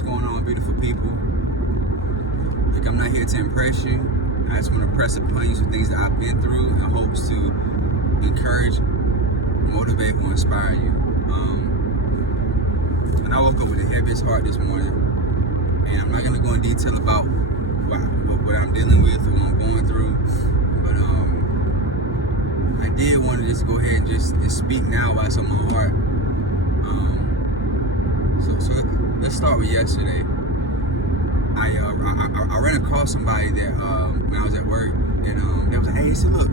What's going on, beautiful people? Like, I'm not here to impress you. I just want to press upon you some things that I've been through in hopes to encourage, motivate, or inspire you. And I woke up with the heaviest heart this morning. And I'm not going to go in detail about what I'm dealing with or what I'm going through. But I did want to just go ahead and just speak now what's on my heart. So let's start with yesterday. I ran across somebody that when I was at work, and they was like, "Hey," they said, "Look,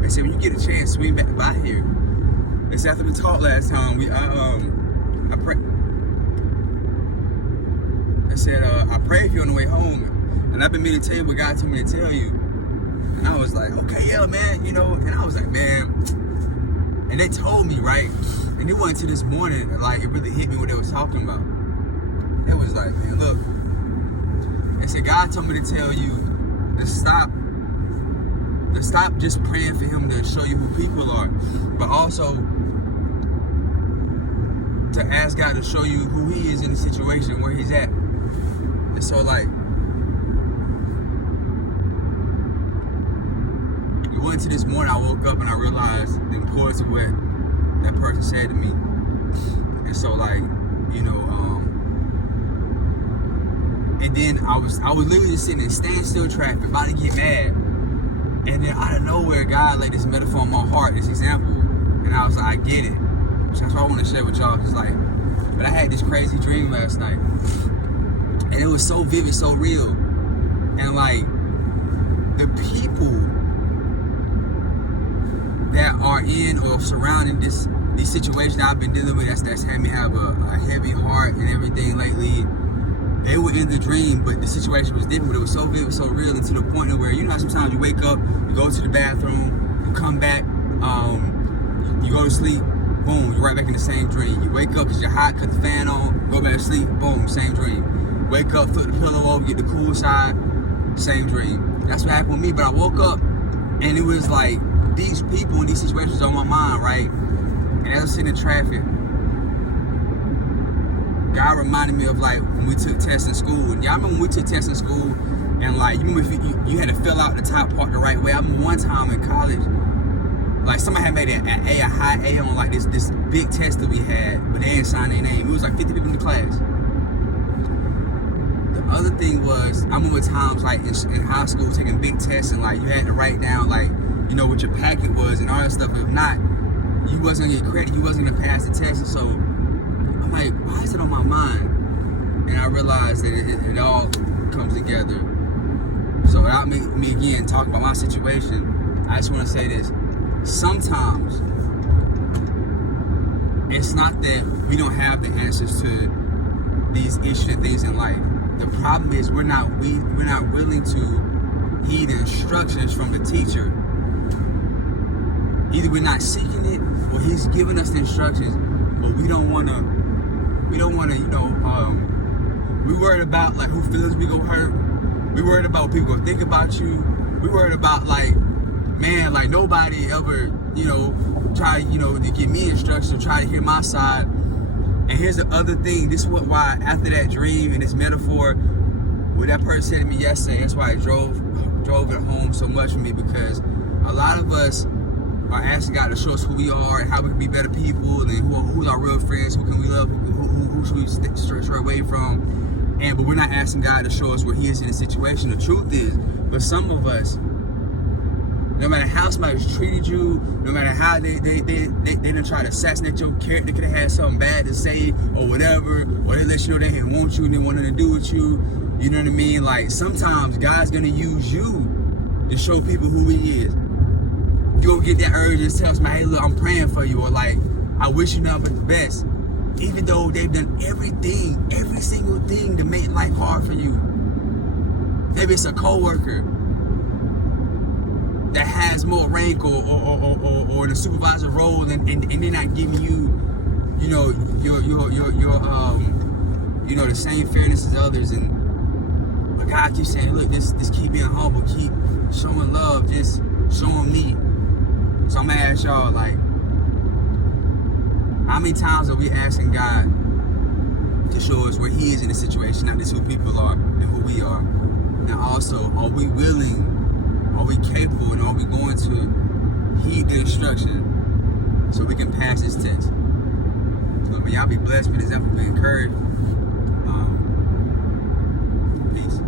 they said when you get a chance, swing back by here." They said after we talked last time, They said I prayed for you on the way home, and I've been meaning to tell you what God told me to tell you. And I was like, "Okay, yeah, man," And I was like, "Man," and they told me, right, and it wasn't until this morning like it really hit me what they was talking about. It was like, "Man, look," they said, "God told me to tell you to stop just praying for Him to show you who people are, but also to ask God to show you who He is in the situation where He's at." And so, like, it wasn't until this morning I woke up and I realized the importance of what that person said to me. And so, like, and then I was literally just sitting in standstill traffic, about to get mad. And then out of nowhere, God laid this metaphor on my heart, this example. And I was like, I get it. So that's what I want to share with y'all. Cause like, but I had this crazy dream last night. And it was so vivid, so real. And like, the people that are in or surrounding these situations that I've been dealing with, that's had me have a heavy heart and everything lately. They were in the dream, but the situation was different. But it was so vivid, so real, and to the point of where, how sometimes you wake up, you go to the bathroom, you come back, you go to sleep, boom, you're right back in the same dream. You wake up because you're hot, cut the fan on, go back to sleep, boom, same dream. Wake up, flip the pillow over, get the cool side, same dream. That's what happened with me. But I woke up, and it was like these people and these situations on my mind, right? And as I was sitting in traffic, God reminded me of like when we took tests in school. And y'all remember when we took tests in school, and like you remember if you had to fill out the top part the right way. I remember one time in college, like somebody had made an A, a high A on like this big test that we had, but they didn't sign their name. It was like 50 people in the class. The other thing was, I remember times like in high school taking big tests and like you had to write down like, what your packet was and all that stuff. If not, you wasn't gonna get credit, you wasn't gonna pass the test. And so I'm like, why is it on my mind? And I realized that it all comes together. So without me again talking about my situation, I just want to say this. Sometimes it's not that we don't have the answers to these issues and things in life. The problem is we're not willing to heed the instructions from the teacher. Either we're not seeking it, or he's giving us the instructions, but we don't want to, we worried about like who feelings we gonna hurt. We worried about what people gonna think about you. We worried about like, man, like nobody ever, try, to give me instructions, try to hear my side. And here's the other thing. This is why after that dream and this metaphor, what that person said to me yesterday, that's why it drove it home so much for me, because a lot of us are asking God to show us who we are and how we can be better people, and then who's our real friends, who can we love, who should we stray away from. But we're not asking God to show us where He is in the situation. The truth is, for some of us, no matter how somebody's treated you, no matter how they done try to assassinate your character, could have had something bad to say or whatever, or they let you know they didn't want you and they wanted to do with you. You know what I mean? Like sometimes God's gonna use you to show people who He is. You gonna get that urge and tell somebody, "Hey, look, I'm praying for you," or like, "I wish you nothing but the best," even though they've done everything, every single thing to make life hard for you. Maybe it's a coworker that has more rank or the supervisor role, and they're not giving you, your the same fairness as others. And but God keeps saying, look, just keep being humble, keep showing love, just showing me. So I'm gonna ask y'all, like, how many times are we asking God to show us where he is in the situation, not just who people are and who we are. And also, are we willing, are we capable, and are we going to heed the instruction so we can pass this test? So, y'all be blessed, be example, be encouraged. Peace.